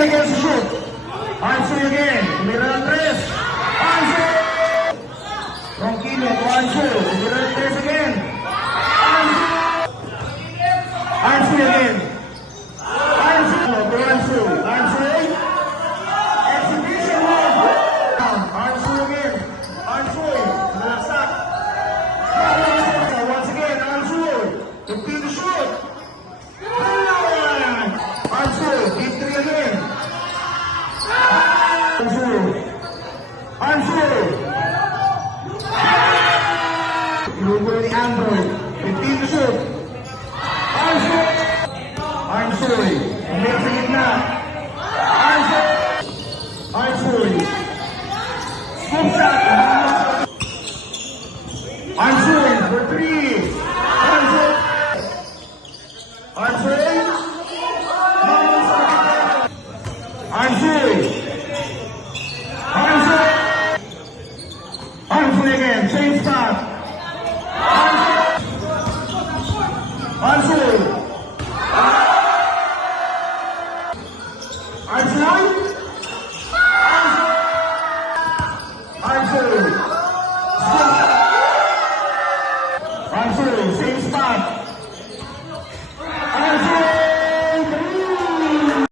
against the shoot. Ansu again. Tumira ng tres. Ansu! Ronquillo to Ansu. Tumira ng tres again. Ansu! Ansu again. Ansu to Ansu. Ansu. Exhibition move. Ansu again. Ansu. Nalaksak. Once again, Ansu. Complete the shoot. Ansu. Deep three again. Ansu. Ansu. Inuulo ni Android. 15 to shoot. Ansu. Ansu. Umira sa gitna. Ansu. Ansu. Scoop shot. Ansu for three. Ansu. Ansu. Ansu. Ansu. Ansu again. Same spot. Ansu. Ansu. Ansu.